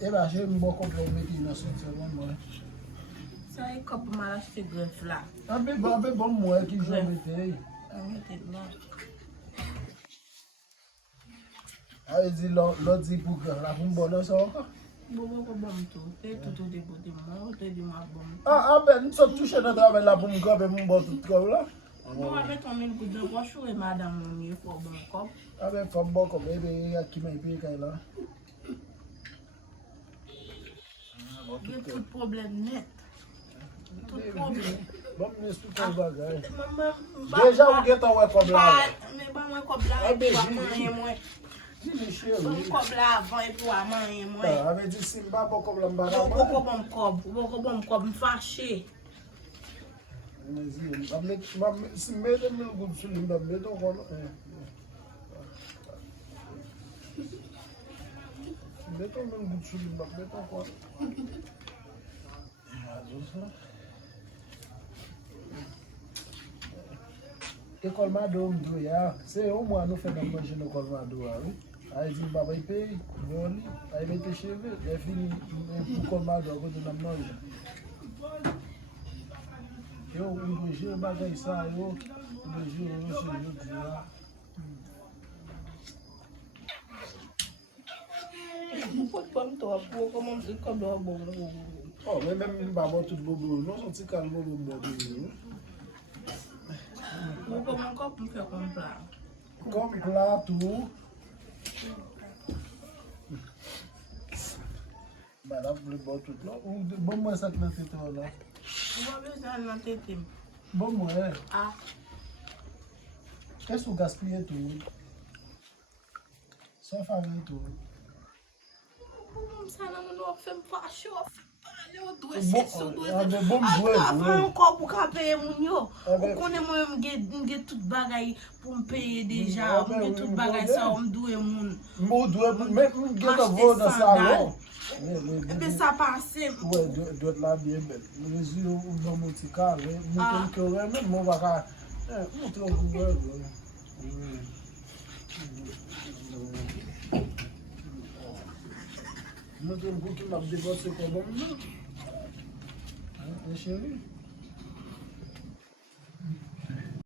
E ba che mbo komplo meti nan soti mwen. Ça y est, comme mal acheté greffe là. Abe bon mwen ki jom meti. A di lo di pou la pou mbo nan sa waka? Bon tout. Et tout de beauté moi, te di ma bon. Abe, nou so touche nan travay la pou mgo mbo tout kom la? Bon, avec ton mille gouttes de pochou et madame mon mieux pour bon cop. Abe fò bon kom, ebe a ki men pi kay la. Il y a tout problème net. Tout problème. Bon, mwen sou kon bagay. Maman, Deja ou gen tan wè kom la? mais ba mwen kob la et puis maman moi. Di chè Bon wè. kob la avant et puis maman moi. Ave di si mba bon kom la mba Bon raman. bon kob me fâché. Si mede mwen gout sou li mba mede kon. Mede mwen gout sou li mba mede kon. E kolmado mdou ya, se yon mwa nou fè nan manje nou kolmado a, ay di mba bay pe, voli, ay mette cheve, e fini pou kolmado a kote nan manje. Yo, yon doje bagay sa, yo, doje yon se yon di ya. Mwen pot bon to, pou koman mse kob la bon. Oh, men mba bon tout bobo, non son ti kal bobo mbobo yo. Mwen koman kob mwen fè kon pla. Kom pla tou. Ba la pou li bon tout la. Bon mwen sak nan tete la. Mwen bezan nan tetem. Bon mwen. Kè sou gaspye tou? Sa fave tou? Mwen sa nan mwen wap fèm fâché, wap fèm pale, wap dwe se sou, dwe se. Bon mwen. Avan kob pou ka peye moun yo. Ou konen mwen mge tout bagay pou mpeye deja. Mge tout bagay sa ou mdwe moun. Mdwe moun, men gen a vò nan salon. Ebe sa pase. Ouais, doit la bien belle. Les yeux ou dans mon petit car, mon que même mon va monter au gouvernement. Monter un coup qui m'a dépassé comme ça. Chérie.